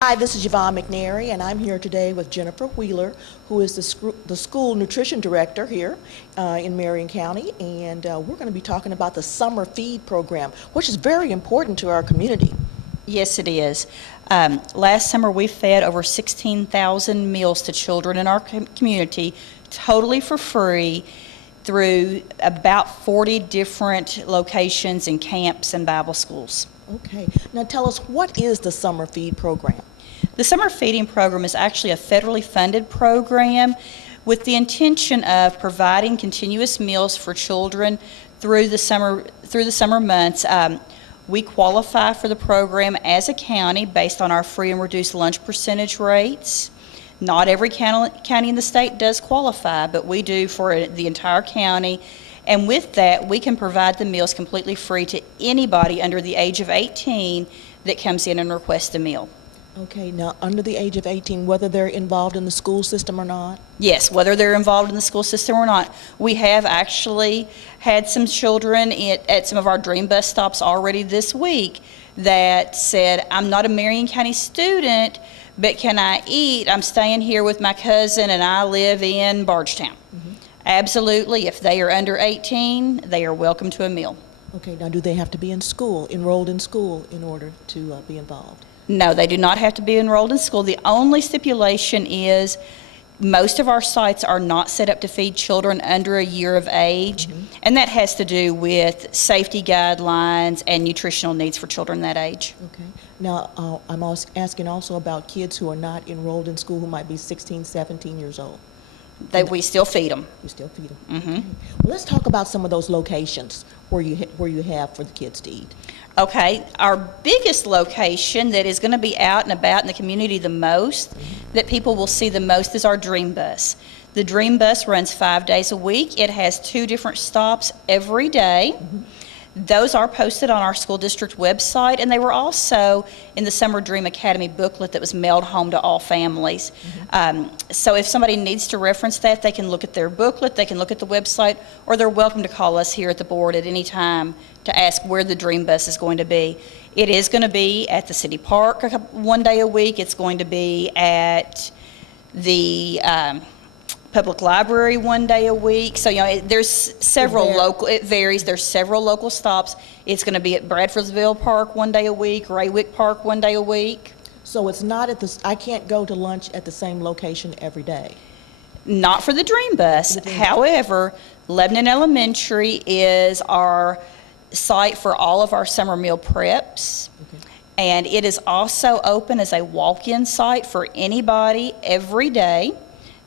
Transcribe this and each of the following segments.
Hi, this is Yvonne McNary, and I'm here today with Jennifer Wheeler, who is the school nutrition director here in Marion County, and we're going to be talking about the summer feed program, which is very important to our community. Yes, it is. Last summer, we fed over 16,000 meals to children in our community, totally for free, through about 40 different locations and camps and Bible schools. Okay. Now tell us, what is the summer feed program? The summer feeding program is actually a federally funded program with the intention of providing continuous meals for children through the summer months. We qualify for the program as a county based on our free and reduced lunch percentage rates. Not every county in the state does qualify, but we do for the entire county. And with that, we can provide the meals completely free to anybody under the age of 18 that comes in and requests a meal. Okay, now under the age of 18, whether they're involved in the school system or not? Yes, whether they're involved in the school system or not. We have actually had some children at some of our Dream Bus stops already this week that said, I'm not a Marion County student, but can I eat? I'm staying here with my cousin and I live in Bardstown. Mm-hmm. Absolutely. If they are under 18, they are welcome to a meal. Okay, now do they have to be enrolled in school in order to be involved? No, they do not have to be enrolled in school. The only stipulation is most of our sites are not set up to feed children under a year of age, mm-hmm. and that has to do with safety guidelines and nutritional needs for children that age. Okay. Now, I'm asking also about kids who are not enrolled in school who might be 16, 17 years old. We still feed them. You still feed them. Mm-hmm. Okay. Well, let's talk about some of those locations where you have for the kids to eat. Okay, our biggest location that is going to be out and about in the community the most, that people will see the most, is our Dream Bus. The Dream Bus runs 5 days a week. It has 2 different stops every day. Mm-hmm. Those are posted on our school district website, and they were also in the Summer Dream Academy booklet that was mailed home to all families. Mm-hmm. So if somebody needs to reference that, they can look at their booklet, they can look at the website, or they're welcome to call us here at the board at any time to ask where the Dream Bus is going to be. It is going to be at the city park one day a week. It's going to be at the public library one day a week. So, there's several local, it varies. There's several local stops. It's going to be at Bradfordsville Park one day a week, Raywick Park one day a week. So it's not I can't go to lunch at the same location every day? Not for the Dream Bus. However, Lebanon Elementary is our site for all of our summer meal preps. Okay. And it is also open as a walk-in site for anybody every day.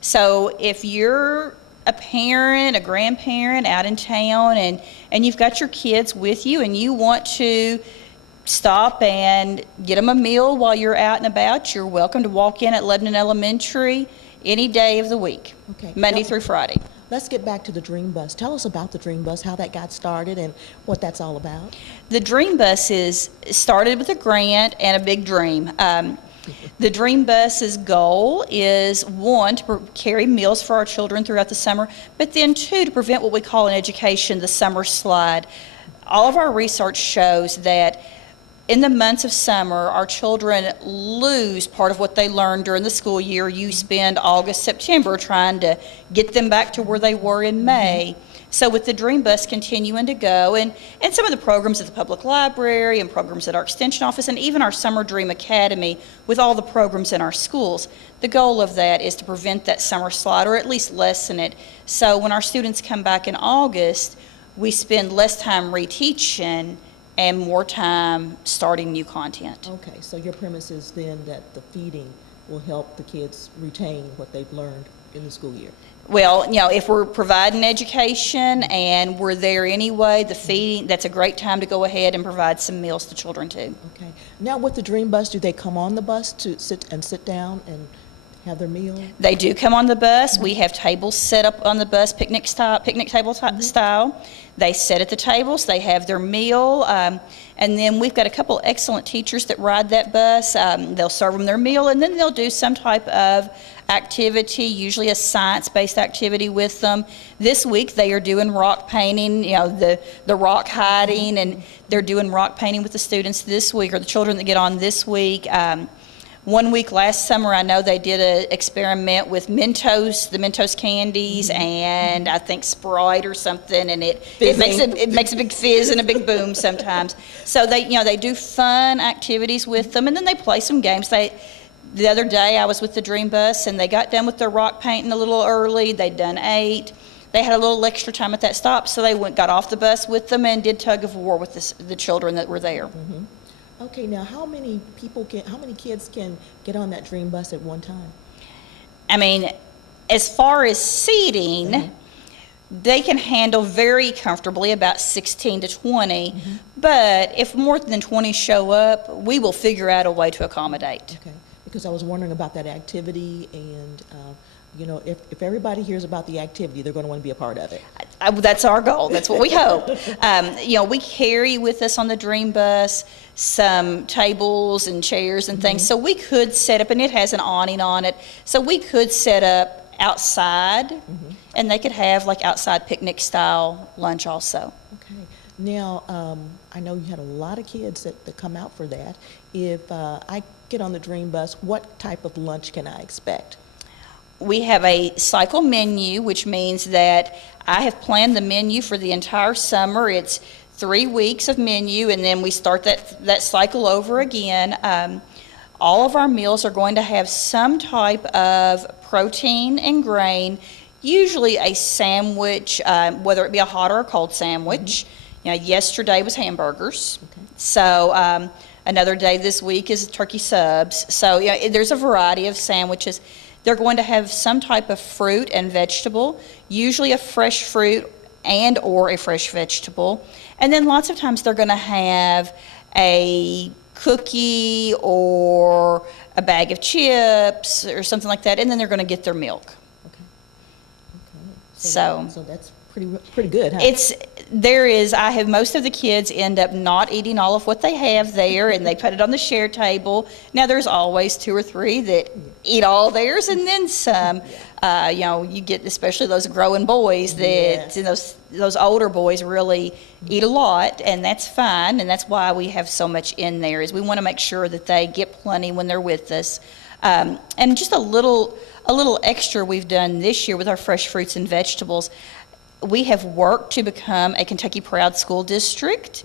So if you're a parent, a grandparent out in town, and you've got your kids with you and you want to stop and get them a meal while you're out and about, you're welcome to walk in at Lebanon Elementary any day of the week, okay. Monday through Friday. Let's get back to the Dream Bus. Tell us about the Dream Bus, how that got started and what that's all about. The Dream Bus is started with a grant and a big dream. The Dream Bus's goal is, 1, to carry meals for our children throughout the summer, but then 2, to prevent what we call in education the summer slide. All of our research shows that in the months of summer, our children lose part of what they learned during the school year. You spend August, September trying to get them back to where they were in May. So with the Dream Bus continuing to go, and some of the programs at the public library and programs at our extension office and even our Summer Dream Academy with all the programs in our schools, the goal of that is to prevent that summer slide or at least lessen it. So when our students come back in August, we spend less time reteaching and more time starting new content. Okay, so your premise is then that the feeding will help the kids retain what they've learned in the school year. Well, if we're providing education and we're there anyway, the feeding, that's a great time to go ahead and provide some meals to children too. Okay. Now with the Dream Bus, do they come on the bus to sit down and have their meal? They do come on the bus. We have tables set up on the bus, picnic table style. They sit at the tables, they have their meal, and then we've got a couple excellent teachers that ride that bus. They'll serve them their meal, and then they'll do some type of activity, usually a science-based activity with them. This week they are doing rock painting, the rock hiding, and they're doing rock painting with the students this week, or the children that get on this week. One week last summer, I know they did an experiment with Mentos, the Mentos candies, and I think Sprite or something, and it makes a big fizz and a big boom sometimes. So they do fun activities with them, and then they play some games. The other day, I was with the Dream Bus, and they got done with their rock painting a little early. They'd done 8. They had a little extra time at that stop, so they got off the bus with them and did tug of war with the children that were there. Mm-hmm. Okay, now how many kids can get on that Dream Bus at one time? I mean, as far as seating, they can handle very comfortably about 16 to 20, but if more than 20 show up, we will figure out a way to accommodate. Okay, because I was wondering about that activity, and if everybody hears about the activity, they're going to want to be a part of it. That's our goal. That's what we hope. We carry with us on the Dream Bus some tables and chairs and things, so we could set up, and it has an awning on it, so we could set up outside, and they could have like outside picnic style lunch also. Okay. Now, I know you had a lot of kids that come out for that. If I get on the Dream Bus, what type of lunch can I expect? We have a cycle menu, which means that I have planned the menu for the entire summer. It's 3 weeks of menu, and then we start that cycle over again. All of our meals are going to have some type of protein and grain, usually a sandwich, whether it be a hot or a cold sandwich. Yesterday was hamburgers. Okay. So another day this week is turkey subs. So there's a variety of sandwiches. They're going to have some type of fruit and vegetable, usually a fresh fruit and or a fresh vegetable. And then lots of times they're going to have a cookie or a bag of chips or something like that, and then they're going to get their milk. Okay. So that's pretty good, huh? I have most of the kids end up not eating all of what they have there, and they put it on the share table. Now there's always 2 or 3 that eat all theirs and then some. You get especially those growing boys that those older boys really eat a lot, and that's fine, and that's why we have so much in there, is we want to make sure that they get plenty when they're with us. And just a little extra we've done this year with our fresh fruits and vegetables. We have worked to become a Kentucky Proud School District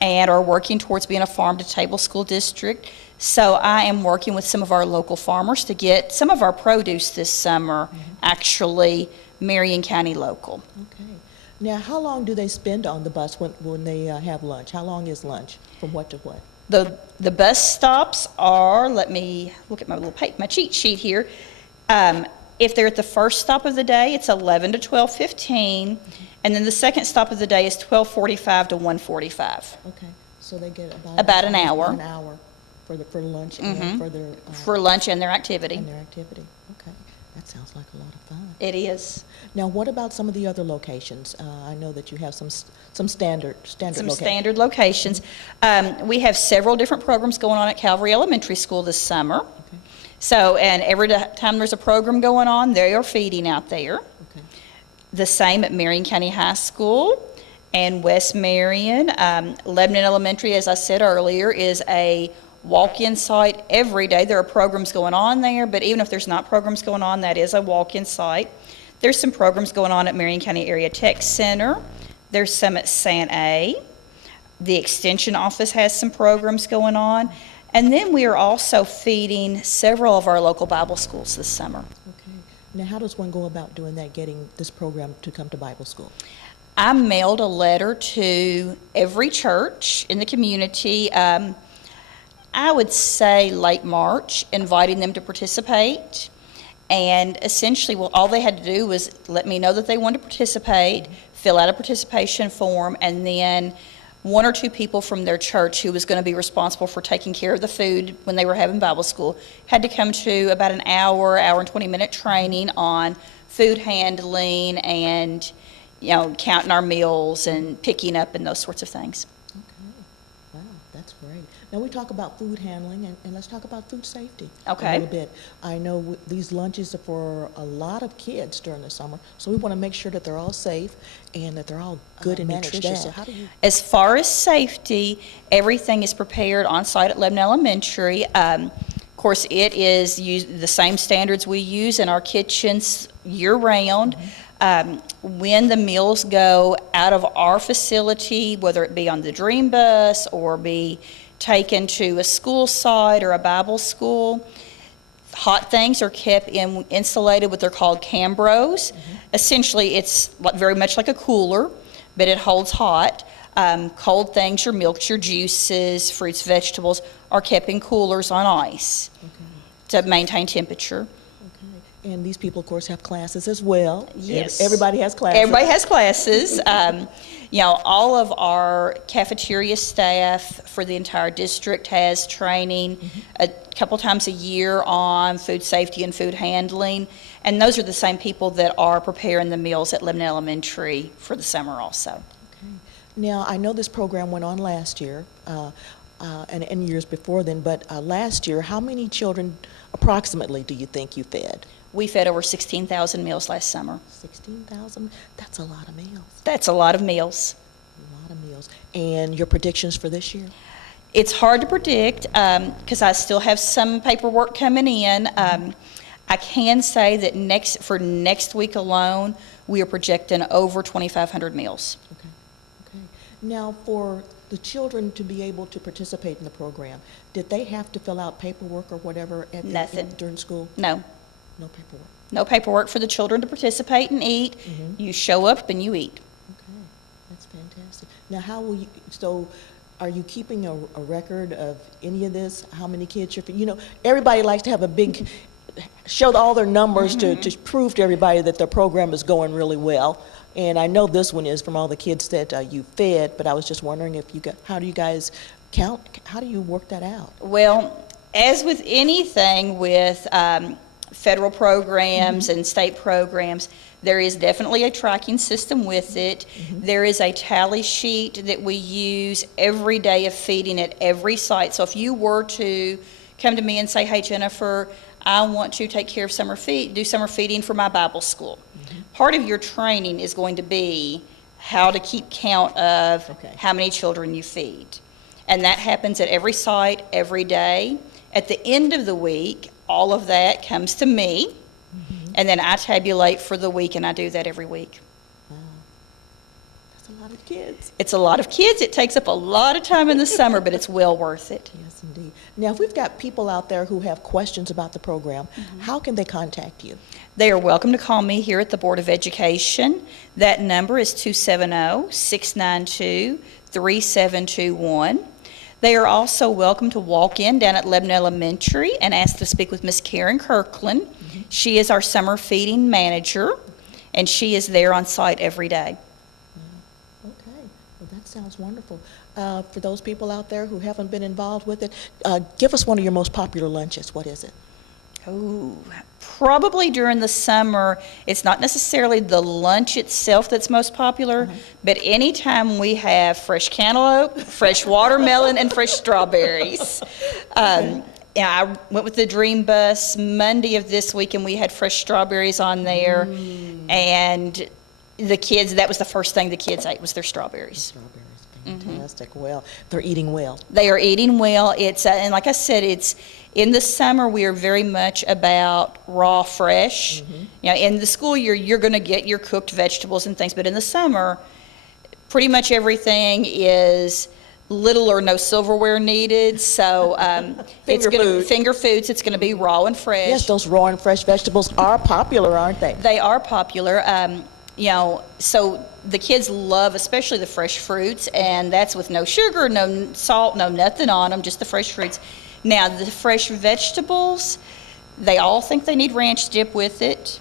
and are working towards being a farm-to-table school district. So I am working with some of our local farmers to get some of our produce this summer actually Marion County local. Okay. Now, how long do they spend on the bus when they have lunch? How long is lunch from what to what? The bus stops are, let me look at my cheat sheet here. If they're at the first stop of the day, it's 11 to 12:15, and then the second stop of the day is 12:45 to 1:45. Okay, so they get about an hour. An hour for lunch and for their for lunch and their activity. Okay, that sounds like a lot of fun. It is. Now, what about some of the other locations? I know that you have some standard locations. Standard locations. We have several different programs going on at Calvary Elementary School this summer. Okay. So, and every time there's a program going on, they are feeding out there. Okay. The same at Marion County High School and West Marion. Lebanon Elementary, as I said earlier, is a walk-in site every day. There are programs going on there, but even if there's not programs going on, that is a walk-in site. There's some programs going on at Marion County Area Tech Center. There's some at San A. The Extension Office has some programs going on. And then we are also feeding several of our local Bible schools this summer. Okay. Now, how does one go about doing that, getting this program to come to Bible school? I mailed a letter to every church in the community, I would say late March, inviting them to participate. And essentially, all they had to do was let me know that they wanted to participate, fill out a participation form, and then 1 or 2 people from their church who was going to be responsible for taking care of the food when they were having Bible school had to come to about an hour and 20-minute training on food handling and, counting our meals and picking up and those sorts of things. Okay. Wow, that's great. Now we talk about food handling, and let's talk about food safety Okay. a little bit. I know these lunches are for a lot of kids during the summer, so we want to make sure that they're all safe and that they're all good and nutritious. So how do you? As far as safety, everything is prepared on site at Lebanon Elementary. Of course, it is the same standards we use in our kitchens year-round. When the meals go out of our facility, whether it be on the Dream Bus or be taken to a school site or a Bible school, hot things are kept insulated what they're called Cambros. Essentially, it's very much like a cooler, but it holds hot. Cold things, your milks, your juices, fruits, vegetables, are kept in coolers on ice to maintain temperature. And these people, of course, have classes as well. Yes. Everybody has classes. Everybody has classes. All of our cafeteria staff for the entire district has training a couple times a year on food safety and food handling. And those are the same people that are preparing the meals at Lebanon Elementary for the summer also. Okay. Now, I know this program went on last year and years before then, but last year, how many children approximately do you think you fed? We fed over 16,000 meals last summer. 16,000? That's a lot of meals. That's a lot of meals. A lot of meals. And your predictions for this year? It's hard to predict because I still have some paperwork coming in. I can say that for next week alone, we are projecting over 2,500 meals. Okay. Now, for the children to be able to participate in the program, did they have to fill out paperwork or whatever during school? No. No paperwork. No paperwork for the children to participate and eat. You show up and you eat. Okay, that's fantastic. Now, are you keeping a record of any of this? How many kids you're, everybody likes to have a big, show all their numbers to prove to everybody that their program is going really well. And I know this one is from all the kids that you fed, but I was just wondering how do you guys count? How do you work that out? Well, as with anything with federal programs and state programs, there is definitely a tracking system with it. There is a tally sheet that we use every day of feeding at every site. So if you were to come to me and say, hey, Jennifer, I want to take care of do summer feeding for my Bible school. Part of your training is going to be how to keep count of how many children you feed. And that happens at every site, every day. At the end of the week, all of that comes to me, and then I tabulate for the week, and I do that every week. Wow. That's a lot of kids. It's a lot of kids. It takes up a lot of time in the summer, but it's well worth it. Yes, indeed. Now, if we've got people out there who have questions about the program, how can they contact you? They are welcome to call me here at the Board of Education. That number is 270-692-3721. They are also welcome to walk in down at Lebanon Elementary and ask to speak with Miss Karen Kirkland. She is our summer feeding manager, and she is there on site every day. Okay, well, that sounds wonderful. For those people out there who haven't been involved with it, give us one of your most popular lunches. What is it? Oh, probably during the summer, it's not necessarily the lunch itself that's most popular, but anytime we have fresh cantaloupe, fresh watermelon, and fresh strawberries. I went with the Dream Bus Monday of this week, and we had fresh strawberries on there, and the kids, that was the first thing the kids ate was their strawberries. Fantastic. Well, they're eating well. They are eating well. It's and like I said, it's in the summer we are very much about raw, fresh. In the school year, you're going to get your cooked vegetables and things, but in the summer, pretty much everything is little or no silverware needed. So finger foods. It's going to be raw and fresh. Yes, those raw and fresh vegetables are popular, aren't they? They are popular. So the kids love especially the fresh fruits, and that's with no sugar, no salt, no nothing on them, just the fresh fruits. Now, the fresh vegetables, they all think they need ranch dip with it,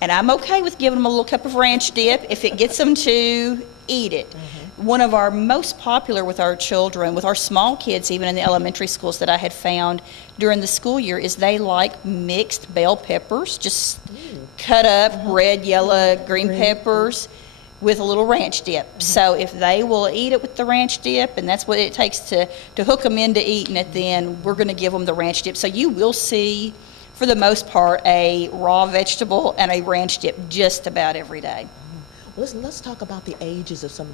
and I'm okay with giving them a little cup of ranch dip if it gets them to eat it. One of our most popular with our children, with our small kids, even in the elementary schools that I had found during the school year, is they like mixed bell peppers, just cut up red, yellow, green peppers with a little ranch dip. So if they will eat it with the ranch dip, and that's what it takes to hook them into eating it, then we're going to give them the ranch dip. So you will see, for the most part, a raw vegetable and a ranch dip just about every day. Listen, let's talk about the ages of some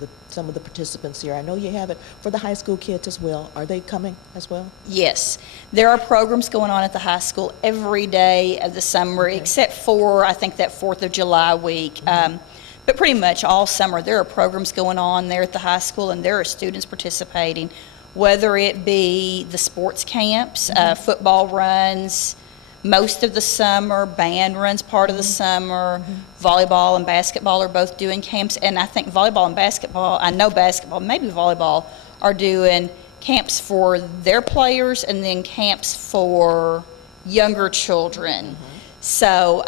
of the participants here. I know you have it for the high school kids as well. Are they coming as well? Yes, there are programs going on at the high school every day of the summer, Okay. except for, I think, that 4th of July week. But pretty much all summer, there are programs going on there at the high school, and there are students participating, whether it be the sports camps, football runs, most of the summer, band runs part of the summer, volleyball and basketball are both doing camps, and I think volleyball and basketball, I know basketball, maybe volleyball, are doing camps for their players and then camps for younger children. So,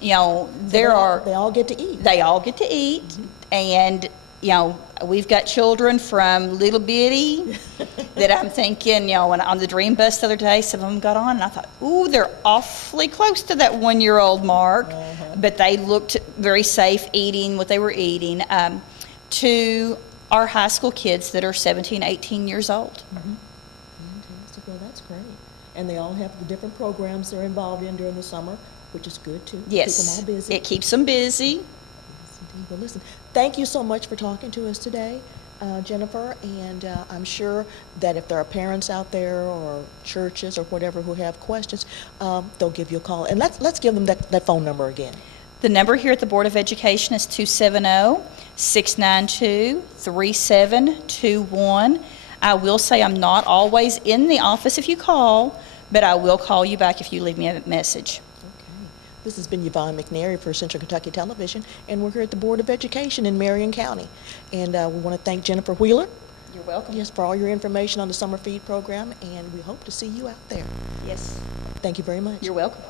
you know, They all get to eat. they all get to eat, and, you know, we've got children from little bitty that I'm thinking, you know, when on the Dream Bus the other day, some of them got on, and I thought, ooh, they're awfully close to that 1-year-old mark, but they looked very safe eating what they were eating, to our high school kids that are 17, 18 years old. Fantastic. Well, that's great. And they all have the different programs they're involved in during the summer, which is good too. Yes, Keep them all busy. it keeps them busy. Yes, indeed. Well, listen, thank you so much for talking to us today, Jennifer, and I'm sure that if there are parents out there or churches or whatever who have questions, they'll give you a call. And let's give them that phone number again. The number here at the Board of Education is 270-692-3721. I will say I'm not always in the office if you call, but I will call you back if you leave me a message. Okay. This has been Yvonne McNary for Central Kentucky Television, and we're here at the Board of Education in Marion County. And we want to thank Jennifer Wheeler, You're welcome. yes, for all your information on the summer feed program, and we hope to see you out there. Yes. Thank you very much. You're welcome.